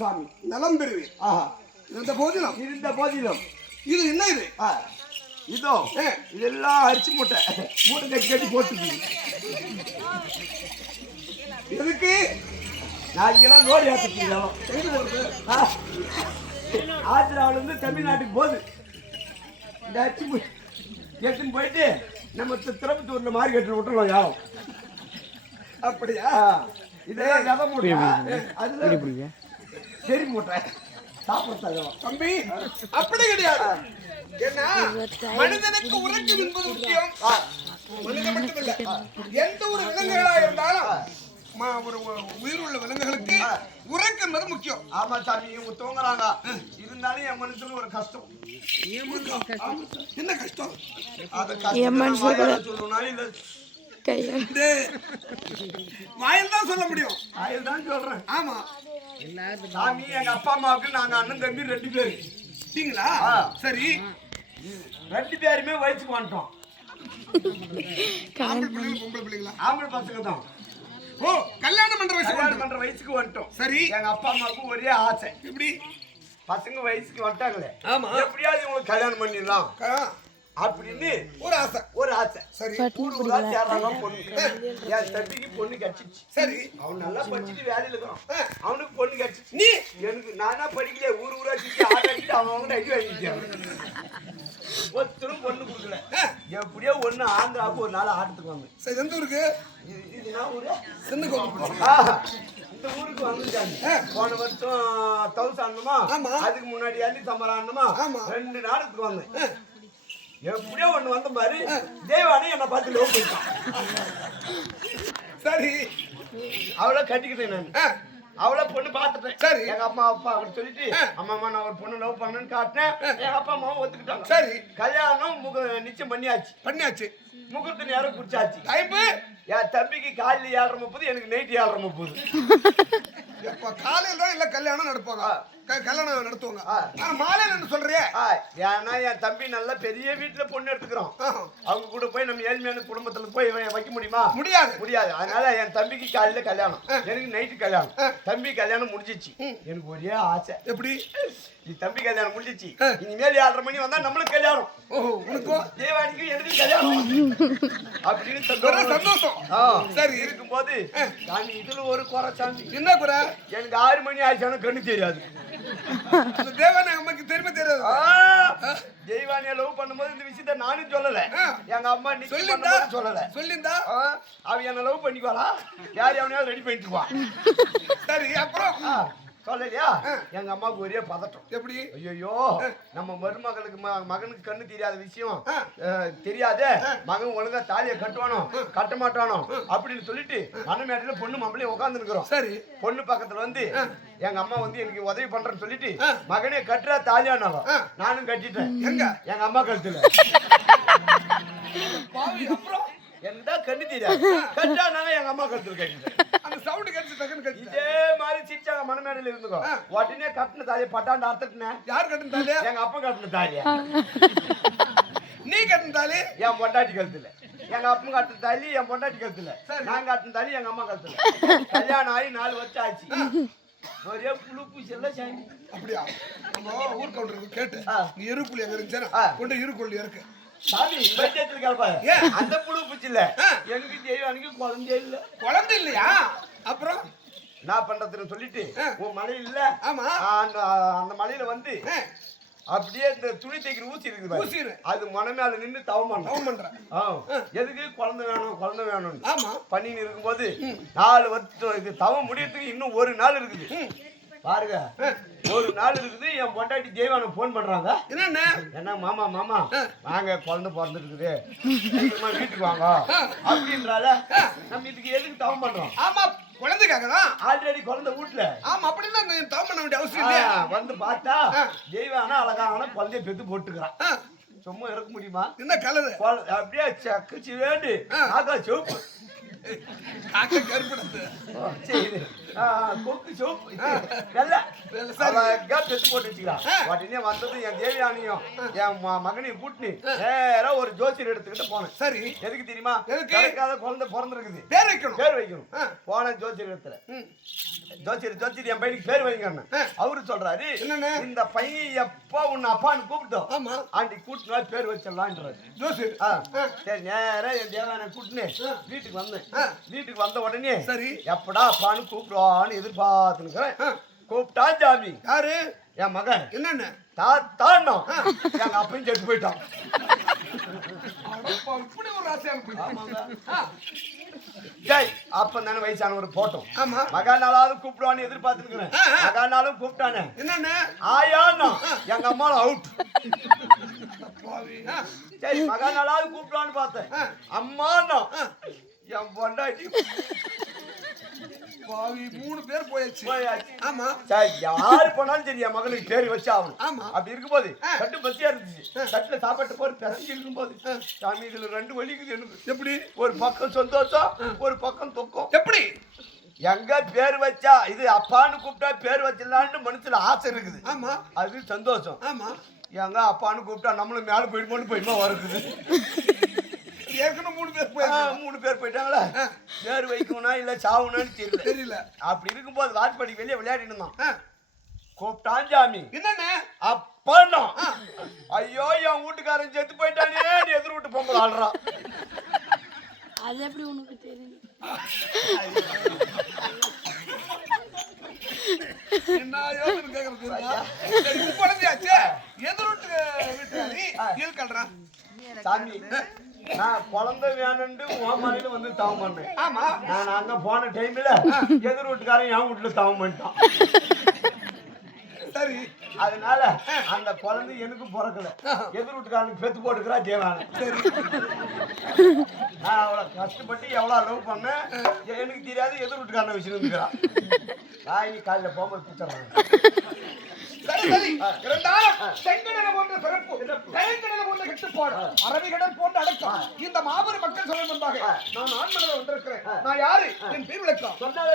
சாமி. நலம் பெறுவேன். ஆஹா. இருந்த போதிலும் இது என்ன இது? இதோ இதெல்லாம் அரிசி மூட்டை கட்டி போட்டுது. எதுக்கு? நாளைக்கெல்லாம் லோடு ஏற்றிக்கலாம். ஆந்திராவில இருந்து தமிழ்நாட்டுக்கு போகுது. இந்த அரிசி எடுத்துன்னு போயிட்டு நம்ம திருப்பத்தூர்ல மார்க்கெட்டில் விட்டுருவோம் யாரும். அப்படியா? இதெல்லாம் வித மூட்டை. அதுல சரி மூட்டை சாப்பிட தம்பி அப்படி கிடையாது. ஏன்னா மனிதனுக்கு உறக்கம் என்பது முக்கியம். மனிதன் மட்டுமில்லை, எந்த ஒரு விலங்குகளா இருந்தாலும் ஒரு உயிர் உள்ள விலங்குகளுக்கு உறக்கம் என்பது முக்கியம். ஆமா சாமி, இவங்க தூங்குறாங்க. இருந்தாலும் என் மனுஷனுக்கு ஒரு கஷ்டம். என்ன கஷ்டம்? அதை கஷ்டம் சொல்லணும்னாலும் இல்ல, வாயில் தான் சொல்ல முடியும். வாயில் தான் சொல்றேன். ஆமா சாமி, எங்க அப்பா அம்மாவுக்கு நாங்க அண்ணன் தம்பி 2 பேரு. சரிங்களா? சரி, 2 பேருமே வயசுக்கு வந்துட்டோம். பொம்பளை பிள்ளைங்களா? ஆம்பளை பசங்க தான். ஓ, கல்யாணம் பண்ற வயசுக்கு வந்துட்டோம். சரி, எங்க அப்பா அம்மாவுக்கு ஒரே ஆசை. எப்படி? பசங்க வயசுக்கு வந்துட்டாங்களே, ஆமா, எப்படியாவது இவங்களுக்கு கல்யாணம் பண்ணிடலாம் அப்படின்னு ஒரு ஆசை. சரி, ஊரா சேர்றாங்க பொண்ணு. என் தம்பிக்கு பொண்ணு கிடைச்சிச்சு. சரி, அவன் நல்லா படிச்சுட்டு வேலையில இருக்கான். அவனுக்கு பொண்ணு கிடைச்சிச்சு. நீ எனக்கு நானா படிக்கல, ஊரா சுத்தி ஆடிட்டு அவங்க அடி வாங்கிட்டாங்க. ஒருத்தரும் பொண்ணு கொடுக்கல. எப்படியோ ஒண்ணு ஆந்திராவுக்கு ஒரு நாள் ஆட்டத்துக்கு வந்து. சரி, எந்த ஊருக்கு? இது நான் ஊரு சின்ன இந்த ஊருக்கு வந்துட்டாங்க. போன வருஷம் தவுசு ஆடணுமா, அதுக்கு முன்னாடி அள்ளி சம்பளம் ஆடணுமா, 2 நாளுக்கு வந்தேன். எப்படியோ ஒண்ணு வந்த மாதிரி தேவானி என்ன பார்த்து லவ் பண்ணிட்டான். சரி, அவளை கட்டிக்கிட்டேன் நான். அவளை பொண்ணு பார்த்துட்டேன். சரி, எங்க அம்மா அப்பா அப்படி சொல்லிட்டு, அம்மா நான் ஒரு பொண்ணு லவ் பண்ணேன்னு காட்டினேன். எங்க அப்பா அம்மாவும் ஒத்துக்கிட்டாங்க. சரி, கல்யாணம் நிச்சயம் பண்ணியாச்சு. முகூர்த்த நேரம் குடிச்சாச்சு. என் தம்பிக்கு காலையில் 7:30, எனக்கு நைட்டு 7:30. காலையில் தான் இல்ல கல்யாணம் நடப்பாங்க, கல்யாணம் நடத்துவாங்க. மாலையில என்ன சொல்றியே? ஏன்னா என் தம்பி நல்ல பெரிய வீட்டுல பொண்ணு எடுத்துக்கிறோம். அவங்க கூட போய் நம்ம ஏழ்மையான குடும்பத்துல போய் வைக்க முடியுமா? முடியாது. அதனால என் தம்பிக்கு காலையில கல்யாணம், எனக்கு நைட்டு கல்யாணம். தம்பி கல்யாணம் முடிஞ்சிச்சு. எனக்கு ஒரே ஆசை. எப்படி? தம்பி கல்யாணம் முடிஞ்சிச்சு, இனிமேல் 7:30 மணி வந்தா நம்மளுக்கு கல்யாணம். உனக்கும் தேவானிக்கும் எனக்கு கல்யாணம் அப்படின்னு சந்தோஷம். சரி, இருக்கும்போது சாமி இதுல ஒரு குறை. சாமி என்ன குறை? எனக்கு 6 மணி ஆயிடுச்சானு கண்ணு தெரியாது. தேவானி அம்மாக்கு தெரியுமா தெரியாது? தெய்வானிய லவ் பண்ணும்போது இந்த விஷயத்த நானும் சொல்லல, எங்க அம்மா சொல்லிருந்தா அவ என்ன லவ் பண்ணிக்குவாளா, யார் எவனையாவது ரெடி பண்ணிக்குவா. சரி, அப்புறம் சொல்லலையா? எங்க அம்மாவுக்கு ஒரே பதட்டம். எப்படி? ஐயோ, நம்ம மருமகளுக்கு மகனுக்கு கண்ணு தெரியாத விஷயம் தெரியாத, மகன் ஒழுங்கா தாலியை கட்டுவானோ கட்ட மாட்டானோ அப்படின்னு சொல்லிட்டு மனமேடையில பொண்ணு மாப்பிள்ளையும் உட்கார்ந்து இருக்கிறோம். சரி, பொண்ணு பக்கத்துல வந்து எங்க அம்மா வந்து எனக்கு உதவி பண்றேன்னு சொல்லிட்டு மகனே கட்டுறா தாலியானாவா, நானும் கட்டிட்டேன். எங்க அம்மா கழுத்துல. அப்புறம் என்ன கண்ணு தெரியாது, கட்டானாங்க எங்க அம்மா கழுத்துல கட்டிட்டேன். அந்த சவுண்ட் கட்டி இதே மாதிரி சிரிச்சாங்க மனமேடையில இருந்துக்கோ. உடனே கட்டின தாலியை பட்டாண்டு அறுத்துட்டேன். யார் கட்டின தாலியா? எங்க அப்பா கட்டின தாலியா. நீ கட்டின தாலி என் பொண்டாட்டி கழுத்துல, எங்க அப்பா கட்டின தாலி என் பொண்டாட்டி கழுத்துல, நான் கட்டின தாலி எங்க அம்மா கழுத்துல. கல்யாணம் ஆகி 4 வருஷம் ஆச்சு. ஒரே புழு பூச்சி எல்லாம் சாமி. அப்படியா? நம்ம ஊர் கவுண்டருக்கு கேட்டு நீ எருப்புள்ளி எங்க இருந்துச்சா கொண்டு இருக்குள்ளி இருக்கு சாமி. பட்ஜெட்ல கேட்பாங்க. அந்த புழு பூச்சி இல்ல, எனக்கு தெய்வானிக்கு குழந்தை இல்லையா? அப்புறம் நான் பண்றதுன்னு சொல்லிட்டு உன் மலையில இல்ல, அந்த மலையில வந்து அப்படியே இந்த துணி தைக்கிற ஊசி இருக்குது, அது மனமேல நின்று தவம் பண்றேன். எதுக்கு? குழந்தை வேணும் பண்ணின்னு இருக்கும்போது 4 வருஷம் இது தவம் முடியறதுக்கு இன்னும் 1 நாள் இருக்குது. பாருங்க, 1 நாள் இருக்குது. என் பொண்டாட்டி தேவான போன் பண்றாங்க. என்ன மாமா வாங்க, குழந்தை பிறந்துருக்குது, வீட்டுக்கு வாங்க அப்படின்றால. நம்ம இதுக்கு எதுக்கு தவம் பண்றோம்? ஆமா, குழந்தைக்காக தான். ஆல்ரெடி குழந்தை வீட்டுல. ஆமா, அப்படின்னா தவம் பண்ண வேண்டிய அவசியம் இல்லையா? வந்து பார்த்தா தெய்வான அழகான குழந்தைய பெத்து போட்டுக்கிறான். சும்மா இருக்க முடியுமா? என்ன கலரு? அப்படியே சக்குச்சு வேண்டு ஆகா சிவப்பு கருப்படுது. சரி, கொக்கு சோப்பு வெள்ளை அழகா பெத்து போட்டு வச்சுக்கிறான். உடனே வந்தது என் தேவியானியும் என் மகனையும் கூட்டினு நேரா ஒரு ஜோசியர் எடுத்துக்கிட்டு போனேன். சரி, எதுக்கு தெரியுமா? குழந்தை பிறந்திருக்குது, பேர் வைக்கணும். போன ஜோசியர் இடத்துல ஜோசியர் என் பையனுக்கு பேர் வைங்க. அவரு சொல்றாரு, இந்த பையன் எப்ப உன்னை அப்பான்னு கூப்பிட்டோம் ஆண்டி கூட்டினா பேர் வச்சிடலான்றாரு ஜோசியர். சரி, நேரா என் தேவான கூட்டினு வீட்டுக்கு வந்தேன். வீட்டுக்கு வந்த உடனே சரி எப்படா அப்பான்னு கூப்பிடுவான்னு எதிர்பார்த்துக்கிறேன். கூப்பிட்டா ஜாமி யாரு? என் மகன். என்னன்னு தாத்தானோ எங்க அப்பையும் செத்து போயிட்டான். இப்படி ஒரு அப்ப தானே வயசான ஒரு போட்டோம். மகானாலாவது கூப்பிடுவான்னு எதிர்பார்த்துக்கிறேன். மகானாலும் கூப்பிட்டானே என்னன்னு ஆயாண்ணா எங்க அம்மாவை அவுட். சரி, மகானாலாவது கூப்பிடுவான்னு பார்த்தேன். அம்மாண்ணா என் பொண்டாட்டி 3 பேர் போயாச்சு. ஆமா, யாரு போனாலும் சரி என் மகனுக்கு பேர் வச்சு ஆகணும். ஆமா, அப்படி இருக்கும்போது கட்டு பசியா இருந்துச்சு. தட்டுல சாப்பாட்டு போது பிசைஞ்சு இருக்கும்போது சாமி இதுல 2 வலிக்குது எனக்கு. எப்படி? ஒரு பக்கம் சந்தோஷம், ஒரு பக்கம் துக்கம். எப்படி? எங்க பேர் வச்சா இது அப்பான்னு கூப்பிட்டா பேர் வச்சிடலான்னு மனசுல ஆசை இருக்குது. ஆமா, அது சந்தோஷம். ஆமா, எங்க அப்பான்னு கூப்பிட்டா நம்மளும் மேல போயிடுமோன்னு வருது. ஏற்கனவே 3 பேர் போயிட்டாங்களா? பேர் வைக்கணும்னா இல்ல சாவுனான்னு தெரியல. அப்படி இருக்கும்போது வாட்படி வெளியே விளையாடிட்டு இருந்தான். கூப்பிட்டான் ஜாமி. என்னன்னு அப்பா? ஐயோ என் வீட்டுக்காரன் செத்து போயிட்டானே, எதிர் வீட்டு பொம்பளை ஆடுறான். அது எப்படி உனக்கு தெரியும்? சாமி, நான் குழந்தை வேணும்னு உன் மனையில வந்து தவம் பண்ணேன். ஆமா, நான் அங்க போன டைம்ல எதிர் வீட்டுக்காரன் என் வீட்டுல தவம் பண்ணிட்டான். சரி, அதனால அந்த குழந்தை எனக்கு பிறக்கல, எதிர் வீட்டுக்காரனுக்கு பெத்து போட்டுக்கிறா தேவான. நான் அவளை கஷ்டப்பட்டு எவ்வளவு லவ் பண்ணேன் எனக்கு தெரியாது. எதிர் வீட்டுக்காரனை வச்சிருந்துக்கிறான். நான் இன்னைக்கு காலையில போகும்போது பிடிச்சிடறாங்க. அரபிகடல் போன்ற அடக்கம் இந்த மாபெரும் மக்கள் சொல்ல முன்பாக நான் ஆண்மனதை வந்திருக்கிறேன். நான் யாரு? என் பேர் விளக்கம் சொன்னாலே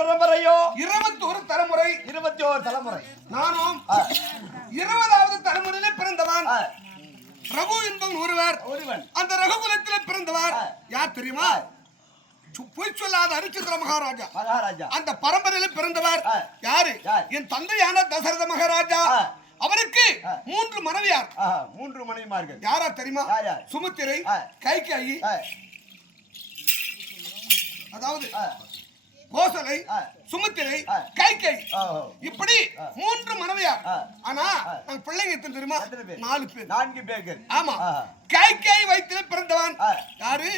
பரம்பரையோ 21 தலைமுறை 21 தலைமுறை. நானும் 20வது தலைமுறையிலே பிறந்தவன். ரகு என்பவன் ஒருவன். அந்த ரகுகுலத்திலே பிறந்தவர் யார் தெரியுமா? பொய் சொல்லாத ஹரிச்சந்திர மகாராஜா. அந்த பரம்பரையில பிறந்தவர் யாரு? என் தந்தையான தசரத மகாராஜா அவருக்கு 3 மனைவியார். 3 மனைவிமார்கள். யாரா தெரியுமா? யார் யார்? சுமித்திரை, கைகேயி, அதாவது கோசலை, சுமித்திரை, கைகேயி, இப்படி 3 மனைவியார். ஆனா நாங்க பிள்ளைங்க எத்தனை தெரியுமா? 4 பேர். 4 பேர்கள். ஆமா. கைகேயி வயிற்றிலே பிறந்தவன் யாரு?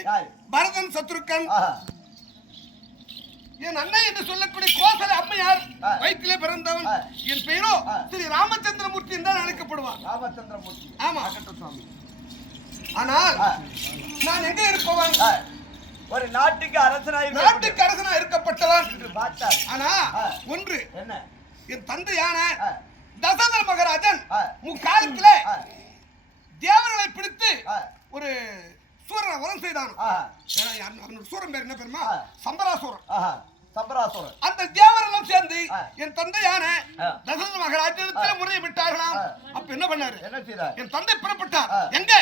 பரதன், சத்ருக்கன். என் அண்ணன் என்று சொல்லக்கூடிய கோசலை அம்மையார் வயிற்றிலே பிறந்தவன். என் பெயரோ ஸ்ரீ ராமச்சந்திரமூர்த்தி என்றால் அழைக்கப்படுவான். ராமச்சந்திரமூர்த்தி. ஆமா. ஆனால் நான் எங்க இருப்பவன்? ஒரு நாட்டுக்கு அரசனாய் இருக்கப்பட்டவன். ஆனா ஒன்று என்ன? என் தந்தையான தசரத மகாராஜன் முக்காலத்துல தேவர்களை பிடித்து ஒரு சூரனை வரம் செய்தான். சூரன் பேர் என்ன பெருமா? சம்பராசூரன். அந்த தேவரெல்லாம் சேர்ந்து என் தந்தையான தசரத மகாராஜனிடத்தில் முறையிட்டார்களாம். அப்ப என்ன பண்ணாரு? என் தந்தை புறப்பட்டார். எங்க?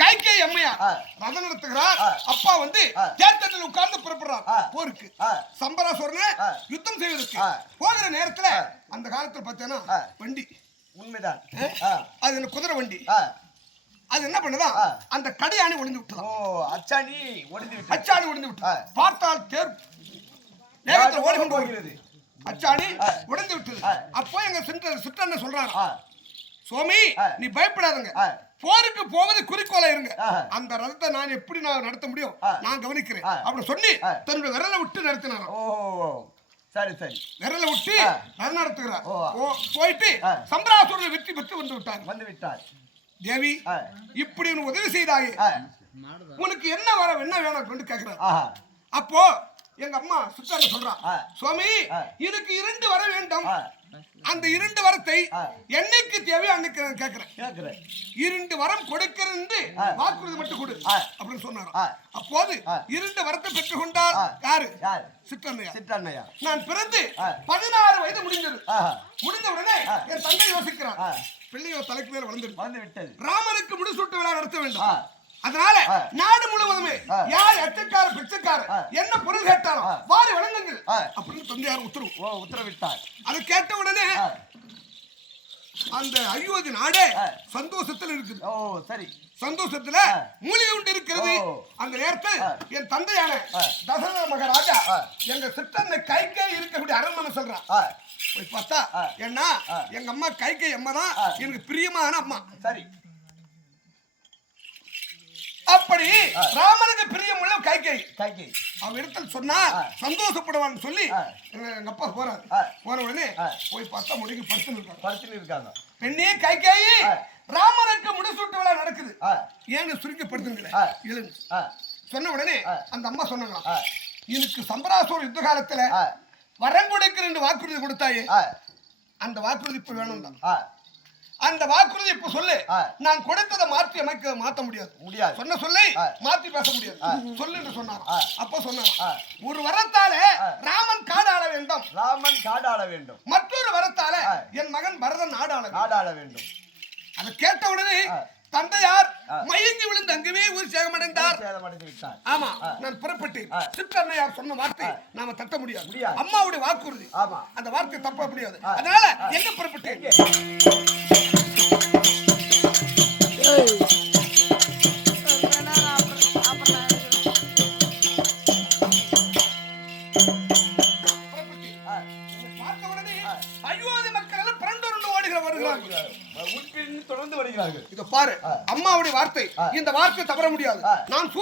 கைகேயி அம்மையார் ரதம் நடத்துகிறார். அப்பா வந்து தேர்தலில் உட்கார்ந்து புறப்படுறார் போருக்கு, சம்பராசூரனை யுத்தம் செய்வதற்கு. போகிற நேரத்துல அந்த காலத்துல பார்த்தேன்னா வண்டி உண்மைதான். அது என்ன குதிரை வண்டி. அது என்ன பண்ணுதா? அந்த கடியாணி ஒளிந்து விட்டதா? அச்சாணி ஒளிந்து விட்டு பார்த்தால் தேர் நேரத்தில் ஓடிக்கொண்டு போகிறது. அச்சாணி உடைந்து விட்டது. அப்போ எங்க சிற்றண்ணன் சொல்றாரு, சுவாமி நீ பயப்படாதுங்க, போருக்கு போவது குறிக்கோளா இருங்க. அந்த ரதத்தை நான் எப்படி நடத்த முடியும் நான் கவனிக்கிறேன் அப்படி சொல்லி தன்னுடைய விரலை விட்டு நடத்தினாராம். சரி சரி. விரலை விட்டு ரதம் நடத்துகிறார். போயிட்டு சம்பராசூரனை வெற்றி பெற்று வந்து விட்டார். தேவி இப்படி உதவி செய்தாயே, உனக்கு என்ன வேணும் கேட்கிறார். அப்போ எங்க அம்மா சித்தார சொல்றா, சுவாமி எனக்கு 2 வரம் வேண்டும். அந்த 2 வரத்தை என்னைக்கு தேவையோ அன்னைக்கு நான் கேட்கிறேன். 2 வரம் கொடுக்கிறது வாக்குறுதி மட்டும் கொடு அப்படின்னு சொன்னாராம். அப்போது 2 வரத்தை பெற்றுக் கொண்டார். யாரு? சிற்றண்ணையா. நான் பிறந்து 16 வயது முடிந்த உடனே என் தந்தை யோசிக்கிறார், பிள்ளையோ தலைக்கு மேல வளர்ந்து விட்டது, ராமனுக்கு முடிசூட்டு விழா நடத்த வேண்டும். அதனால நாடு முழுவதுமே யார் அச்சக்கார பிச்சைக்கார என்ன பொருள் கேட்டாலும் வாரி வழங்குங்கள் அப்படின்னு தந்தையார் உத்தரவிட்டார். அதை கேட்ட உடனே அந்த அயோத்தி நாடே சந்தோஷத்துல இருக்குது. சரி, சந்தோஷத்துல மூலிகை உண்டு இருக்கிறது. அந்த நேரத்தில் என் தந்தையான தசரத மகாராஜா எங்க சித்தன்னை கைகேயி இருக்கக்கூடிய அரண்மனை சொல்றான். போய் பார்த்தா என்ன, எங்க அம்மா கைகேயி அம்மா தான் எனக்கு பிரியமான அம்மா. சரி, அப்படி ராமனுக்கு பிரியமுள்ள கைகேயி அவன் இடத்துல சொன்னா சந்தோஷப்படுவான்னு சொல்லி எங்க அப்பா போறாரு. போன உடனே போய் பார்த்தா முடிக்கு படுத்து இருக்காங்க. பெண்ணே கைகேயி, ராமனுக்கு முடிசூட்டு விழா நடக்குது, ஏன்னு சுருக்கப்படுத்துங்களேன் சொன்ன உடனே அந்த அம்மா சொன்னாங்க, எனக்கு சம்பராசூர் யுத்த காலத்துல வரம் கொடுக்க வாக்குறுதி கொடுத்தாயே, அந்த வாக்குறுதி இப்ப வேணும் தான். அந்த வாக்குறுதி இப்ப சொல்லு, நான் கொடுத்ததை மாத்த முடியாது. சொன்ன சொல்லை மாத்தி பேச முடியாது. சொல்லு என்று சொன்னார். அப்ப சொன்னார், ஒரு வரத்தால ராமன் காடு ஆள வேண்டும், மற்றொரு வரத்தால என் மகன் பரதன் நாடு ஆள வேண்டும். அதை கேட்ட உடனே தந்தையார் மயங்கி விழுந்து அங்கவே ஊர் சேதமடைந்தார். ஆமா, நான் புறப்பட்டு சிற்றண்ணையார் சொன்ன வார்த்தை நாம தட்ட முடியாது. அம்மாவுடைய வாக்குறுதி, அந்த வார்த்தை தப்ப முடியாது. அதனால எங்க புறப்பட்டேன்? அயோத்தி மக்கள் எல்லாம் புரண்டு வருகிறார்கள். இதோ பாரு, அம்மாவுடைய வார்த்தை, இந்த வார்த்தை தவற முடியாது. நான்